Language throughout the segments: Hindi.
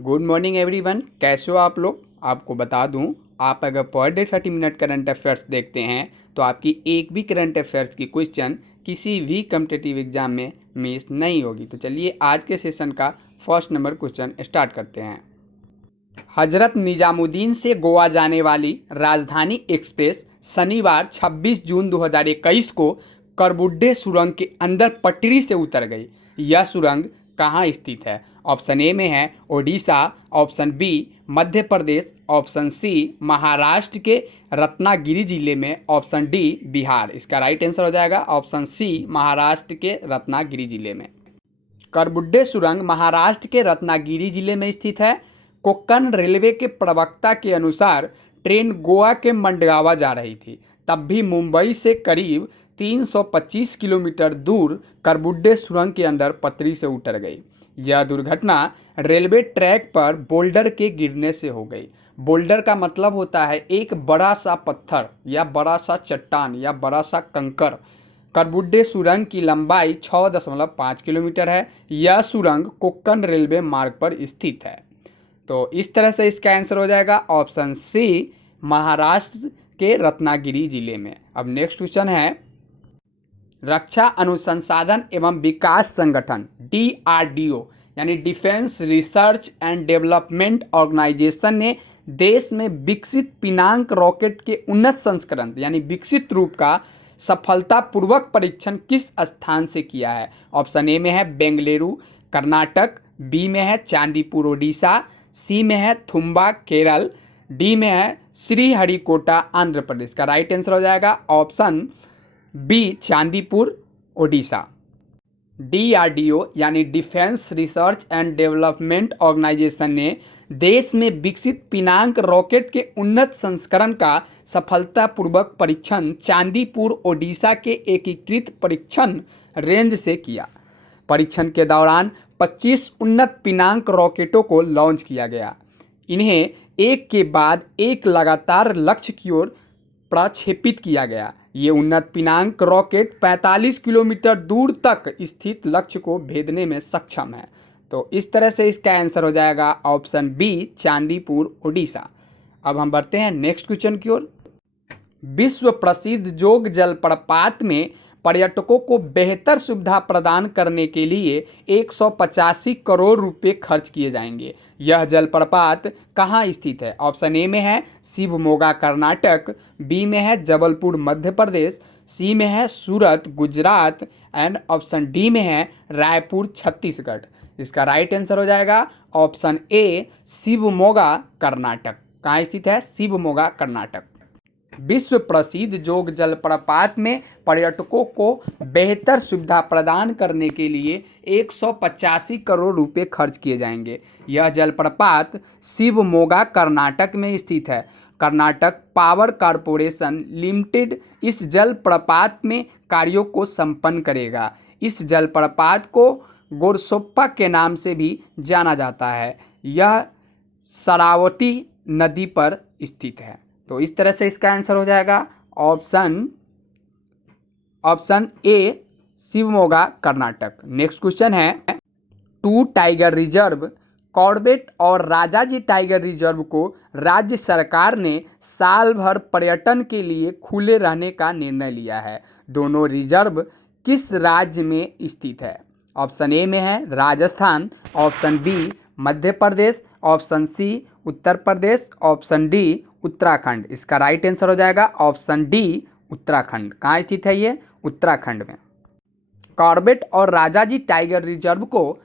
Good morning everyone. कैसे हो आप लोग। आपको बता दूं, आप अगर per day 30 minute current affairs देखते हैं तो आपकी एक भी करंट अफेयर्स की क्वेश्चन किसी भी कम्पिटिटिव एग्जाम में मिस नहीं होगी। तो चलिए आज के सेशन का फर्स्ट नंबर क्वेश्चन स्टार्ट करते हैं। हजरत निजामुद्दीन से गोवा जाने वाली राजधानी एक्सप्रेस शनिवार 26 जून 2021 को करबुड्डे सुरंग के अंदर पटरी से उतर गई। यह सुरंग कहाँ स्थित है? ऑप्शन ए में है Odisha, option B Madhya Pradesh, option सी महाराष्ट्र के रत्नागिरी जिले में, ऑप्शन डी बिहार। इसका राइट आंसर हो जाएगा ऑप्शन सी महाराष्ट्र के रत्नागिरी जिले में। करबुड्डे सुरंग महाराष्ट्र के रत्नागिरी जिले में स्थित है। कोंकण रेलवे के प्रवक्ता के अनुसार ट्रेन गोवा के मंडगावा जा रही थी, तब भी मुंबई से करीब 325 किलोमीटर दूर करबुड्डे सुरंग के अंदर पटरी से उतर गई। यह दुर्घटना रेलवे ट्रैक पर बोल्डर के गिरने से हो गई। बोल्डर का मतलब होता है एक बड़ा सा पत्थर या बड़ा सा चट्टान या बड़ा सा कंकर। करबुड्डे सुरंग की लंबाई 6.5 किलोमीटर है। यह सुरंग कोंकण रेलवे मार्ग पर स्थित है। तो इस तरह से इसका आंसर हो जाएगा ऑप्शन सी महाराष्ट्र के रत्नागिरी जिले में। अब नेक्स्ट क्वेश्चन है, रक्षा अनुसंधान एवं विकास संगठन DRDO यानी defence research and development organisation ने देश में विकसित पिनाक रॉकेट के उन्नत संस्करण यानी विकसित रूप का सफलतापूर्वक परीक्षण किस स्थान से किया है? ऑप्शन ए में है बेंगलुरु कर्नाटक, बी में है चांदीपुर ओडिशा, सी में है थुम्बा केरल, डी में है श्रीहरिकोटा आंध्र प्रदेश। का राइट आंसर हो जाएगा option B Chandipur Odisha. DRDO यानी defence research and development organisation ने देश में विकसित पिनाक रॉकेट के उन्नत संस्करण का सफलतापूर्वक परीक्षण चांदीपुर ओडिशा के एकीकृत परीक्षण रेंज से किया। परीक्षण के दौरान 25 उन्नत पिनाक रॉकेटों को लॉन्च किया गया। इन्हें एक के बाद एक लगातार लक्ष्य की ओर प्रक्षेपित किया गया। ये उन्नत पिनाक रॉकेट 45 किलोमीटर दूर तक स्थित लक्ष्य को भेदने में सक्षम है। तो इस तरह से इसका आंसर हो जाएगा ऑप्शन बी चांदीपुर ओडिशा। अब हम बढ़ते हैं नेक्स्ट क्वेश्चन की ओर। विश्व प्रसिद्ध जोग जलप्रपात में पर्यटकों को बेहतर सुविधा प्रदान करने के लिए 185 करोड़ रुपए खर्च किए जाएंगे। यह जलप्रपात कहाँ स्थित है? ऑप्शन ए में है शिवमोगा कर्नाटक, बी में है जबलपुर मध्य प्रदेश, सी में है Surat Gujarat and option D में है रायपुर छत्तीसगढ़। इसका राइट आंसर हो जाएगा ऑप्शन ए शिवमोगा कर्नाटक। कहाँ स्थित है? शिवमोगा कर्नाटक। विश्व प्रसिद्ध जोग जलप्रपात में पर्यटकों को बेहतर सुविधा प्रदान करने के लिए 185 करोड़ रुपए खर्च किए जाएंगे। यह जलप्रपात शिवमोगा कर्नाटक में स्थित है। कर्नाटक पावर कॉरपोरेशन लिमिटेड इस जलप्रपात में कार्यों को संपन्न करेगा। इस जलप्रपात को गोरसोप्पा के नाम से भी जाना जाता है। यह शरावती नदी पर स्थित है। तो इस तरह से इसका आंसर हो जाएगा option A Shivamogga Karnataka. Next question है, 2 टाइगर रिजर्व कॉर्बेट और राजाजी टाइगर रिजर्व को राज्य सरकार ने साल भर पर्यटन के लिए खुले रहने का निर्णय लिया है। दोनों रिजर्व किस राज्य में स्थित है? ऑप्शन ए में है Rajasthan, option B Madhya Pradesh, option सी उत्तर प्रदेश, ऑप्शन डी उत्तराखंड। इसका राइट आंसर हो जाएगा ऑप्शन डी उत्तराखंड। कहाँ स्थित है ये? उत्तराखंड में। कॉर्बेट और राजाजी टाइगर रिजर्व को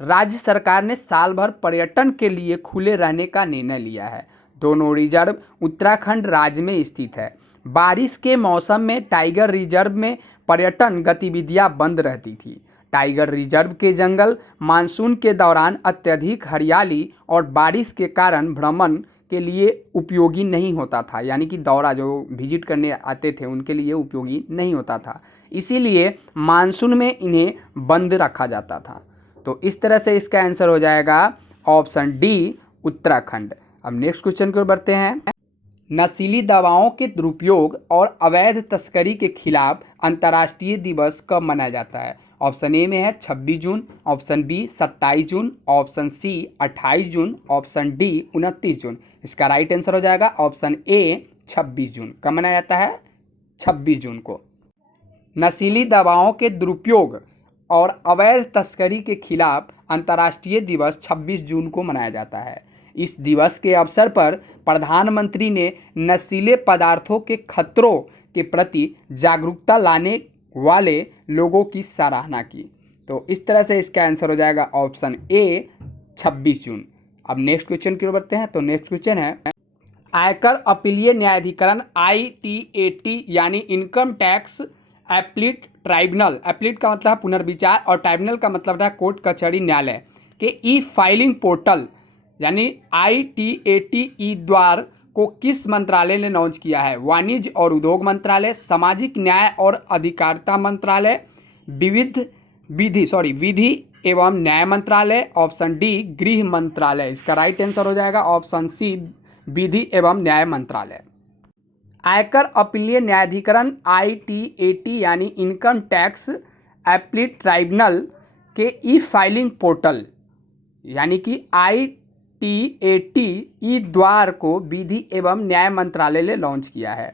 राज्य सरकार ने साल भर पर्यटन के लिए खुले रहने का निर्णय लिया है। दोनों रिजर्व उत्तराखंड राज्य में स्थित है। बारिश के मौसम में टाइगर रिजर्व में पर्यटन गतिविधियां बंद रहती थी। टाइगर रिजर्व के जंगल मानसून के दौरान अत्यधिक हरियाली और बारिश के कारण भ्रमण के लिए उपयोगी नहीं होता था, यानी कि दौरा जो विजिट करने आते थे उनके लिए उपयोगी नहीं होता था। इसीलिए मानसून में इन्हें बंद रखा जाता था। तो इस तरह से इसका आंसर हो जाएगा ऑप्शन डी उत्तराखंड। अब नेक्स्ट क्वेश्चन की ओर बढ़ते हैं। नशीली दवाओं के दुरुपयोग और अवैध तस्करी के खिलाफ अंतर्राष्ट्रीय दिवस कब मनाया जाता है? ऑप्शन ए में है 26 जून, ऑप्शन बी 27 जून, ऑप्शन सी 28 जून, ऑप्शन डी 29 जून। इसका राइट आंसर हो जाएगा ऑप्शन ए 26 जून। कब मनाया जाता है? 26 जून को। नशीली दवाओं के दुरुपयोग और अवैध तस्करी के खिलाफ अंतर्राष्ट्रीय दिवस 26 जून को मनाया जाता है। इस दिवस के अवसर पर प्रधानमंत्री ने नशीले पदार्थों के खतरों के प्रति जागरूकता लाने वाले लोगों की सराहना की। तो इस तरह से इसका आंसर हो जाएगा ऑप्शन ए 26 जून। अब नेक्स्ट क्वेश्चन की ओर बढ़ते हैं। तो नेक्स्ट क्वेश्चन है, आयकर अपीलीय न्यायाधिकरण ITAT यानी income tax appellate tribunal, appellate का मतलब पुनर्विचार और ट्राइब्यूनल का मतलब है कोर्ट कचहरी न्यायालय, के ई फाइलिंग पोर्टल यानी ITAT ई द्वार को किस मंत्रालय ने लॉन्च किया है? वाणिज्य और उद्योग मंत्रालय, सामाजिक न्याय और अधिकारिता मंत्रालय, विधि एवं न्याय मंत्रालय, ऑप्शन डी गृह मंत्रालय। इसका राइट आंसर हो जाएगा ऑप्शन सी विधि एवं न्याय मंत्रालय। आयकर अपीलीय न्यायाधिकरण ITAT यानी इनकम टैक्स अपीलेट ट्राइब्यूनल के ई फाइलिंग पोर्टल यानी कि ITAT ई द्वार को विधि एवं न्याय मंत्रालय ने लॉन्च किया है।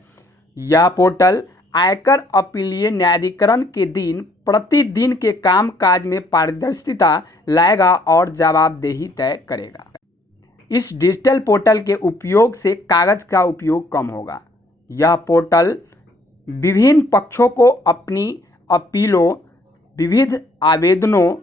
यह पोर्टल आयकर अपीलीय न्यायाधिकरण के दिन प्रतिदिन के कामकाज में पारदर्शिता लाएगा और जवाबदेही तय करेगा। इस डिजिटल पोर्टल के उपयोग से कागज का उपयोग कम होगा। यह पोर्टल विभिन्न पक्षों को अपनी अपीलों, विविध आवेदनों,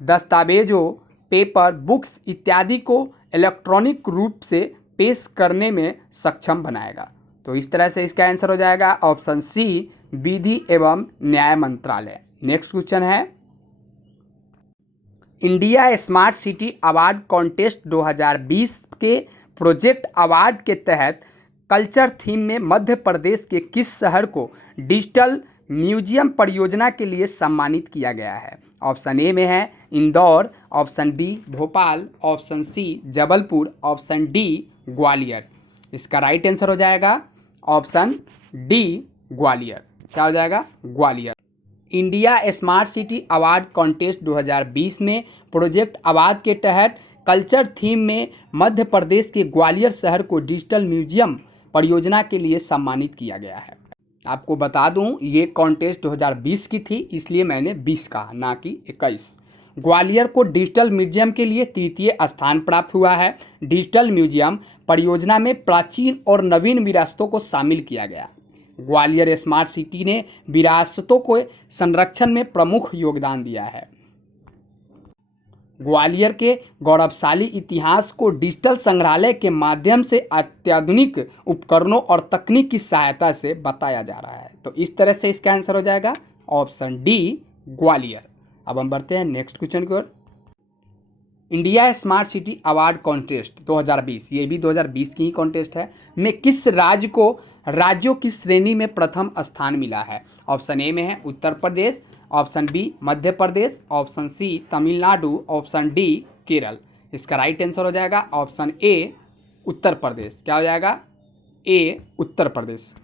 दस्तावेजों, पेपर, बुक्स इत्यादि को इलेक्ट्रॉनिक रूप से पेश करने में सक्षम बनाएगा। तो इस तरह से इसका आंसर हो जाएगा ऑप्शन सी विधि एवं न्याय मंत्रालय। नेक्स्ट क्वेश्चन है, India smart city award contest 2020 के प्रोजेक्ट अवार्ड के तहत कल्चर थीम में मध्य प्रदेश के किस शहर को डिजिटल म्यूजियम परियोजना के लिए सम्मानित किया गया है? ऑप्शन ए में है Indore, option B Bhopal, option C Jabalpur, option D Gwalior. इसका राइट आंसर हो जाएगा ऑप्शन डी ग्वालियर। क्या हो जाएगा? Gwalior. India smart city award contest 2020 में प्रोजेक्ट अवार्ड के तहत कल्चर थीम में मध्य प्रदेश के ग्वालियर शहर को डिजिटल म्यूजियम परियोजना के लिए सम्मानित किया गया है। आपको बता दूं ये कॉन्टेस्ट 2020 की थी, इसलिए मैंने 20 कहा, ना कि 21। ग्वालियर को डिजिटल म्यूजियम के लिए तृतीय स्थान प्राप्त हुआ है। डिजिटल म्यूजियम परियोजना में प्राचीन और नवीन विरासतों को शामिल किया गया। ग्वालियर स्मार्ट सिटी ने विरासतों के संरक्षण में प्रमुख योगदान दिया है। ग्वालियर के गौरवशाली इतिहास को डिजिटल संग्रहालय के माध्यम से अत्याधुनिक उपकरणों और तकनीक की सहायता से बताया जा रहा है। तो इस तरह से इसका आंसर हो जाएगा ऑप्शन डी ग्वालियर। अब हम बढ़ते हैं नेक्स्ट क्वेश्चन की ओर। India smart city award contest 2020, ये भी 2020 की ही कॉन्टेस्ट है, में किस राज्य को राज्यों की श्रेणी में प्रथम स्थान मिला है? ऑप्शन ए में है Uttar Pradesh, option B Madhya Pradesh, option C Tamil Nadu, option D Kerala. इसका राइट आंसर हो जाएगा ऑप्शन ए उत्तर प्रदेश। क्या हो जाएगा? A Uttar Pradesh.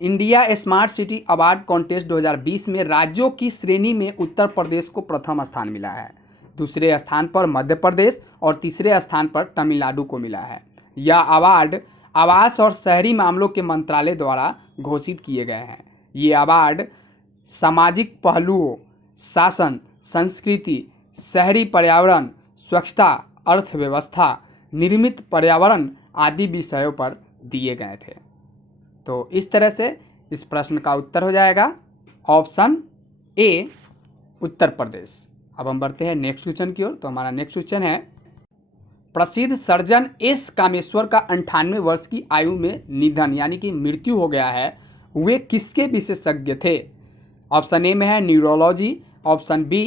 India smart city award contest 2020 में राज्यों की श्रेणी में उत्तर प्रदेश को प्रथम स्थान मिला है। दूसरे स्थान पर मध्य प्रदेश और तीसरे स्थान पर तमिलनाडु को मिला है। यह अवार्ड आवास और शहरी मामलों के मंत्रालय द्वारा घोषित किए गए हैं। ये अवार्ड सामाजिक पहलुओं, शासन, संस्कृति, शहरी पर्यावरण, स्वच्छता, अर्थव्यवस्था, निर्मित पर्यावरण आदि विषयों पर दिए गए थे। तो इस तरह से इस प्रश्न का उत्तर हो जाएगा ऑप्शन ए उत्तर प्रदेश। अब हम बढ़ते हैं नेक्स्ट क्वेश्चन की ओर। तो हमारा नेक्स्ट क्वेश्चन है, प्रसिद्ध सर्जन एस कामेश्वर का 98 वर्ष की आयु में निधन यानी कि मृत्यु हो गया है। वे किसके विशेषज्ञ थे? ऑप्शन ए में है न्यूरोलॉजी, ऑप्शन बी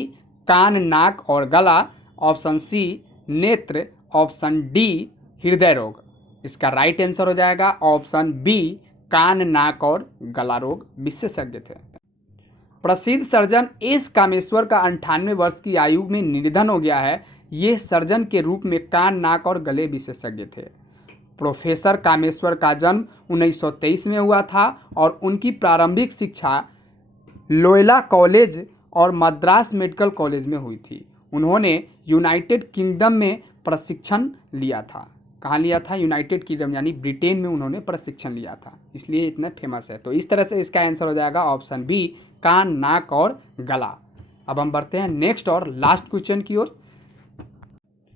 कान, नाक और गला, ऑप्शन सी नेत्र, ऑप्शन डी हृदय रोग। इसका राइट आंसर हो जाएगा ऑप्शन बी कान, नाक और गला रोग विशेषज्ञ थे। प्रसिद्ध सर्जन एस कामेश्वर का 98 वर्ष की आयु में निधन हो गया है। ये सर्जन के रूप में कान, नाक और गले विशेषज्ञ थे। प्रोफेसर कामेश्वर का जन्म 1923 में हुआ था और उनकी प्रारंभिक शिक्षा लोयला कॉलेज और मद्रास मेडिकल कॉलेज में हुई थी। उन्होंने यूनाइटेड किंगडम में प्रशिक्षण लिया था। कहाँ लिया था? यूनाइटेड किंगडम यानी ब्रिटेन में उन्होंने प्रशिक्षण लिया था, इसलिए इतना फेमस है। तो इस तरह से इसका आंसर हो जाएगा ऑप्शन बी, कान, नाक और गला। अब हम बढ़ते हैं नेक्स्ट और लास्ट क्वेश्चन की ओर।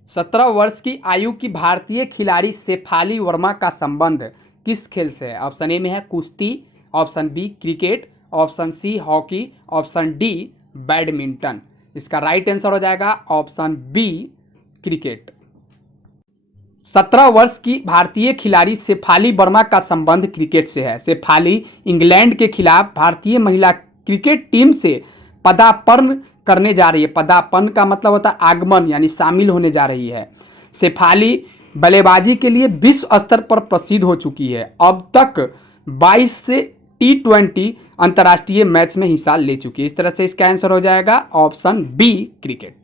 17 वर्ष की आयु की भारतीय खिलाड़ी शेफाली वर्मा का संबंध किस खेल से है? ऑप्शन ए में है कुश्ती, option B cricket, option C hockey, option D badminton. इसका राइट आंसर हो जाएगा ऑप्शन बी क्रिकेट। 17 वर्ष की भारतीय खिलाड़ी शेफाली वर्मा का संबंध क्रिकेट से है। शेफाली इंग्लैंड के खिलाफ भारतीय महिला क्रिकेट टीम से पदार्पण करने जा रही है। पदार्पण का मतलब होता है आगमन, यानी शामिल होने जा रही है। शेफाली बल्लेबाजी के लिए विश्व स्तर पर प्रसिद्ध हो चुकी है। अब तक 22 से T20 अंतर्राष्ट्रीय मैच में हिस्सा ले चुकी है। इस तरह से इसका आंसर हो जाएगा ऑप्शन बी क्रिकेट।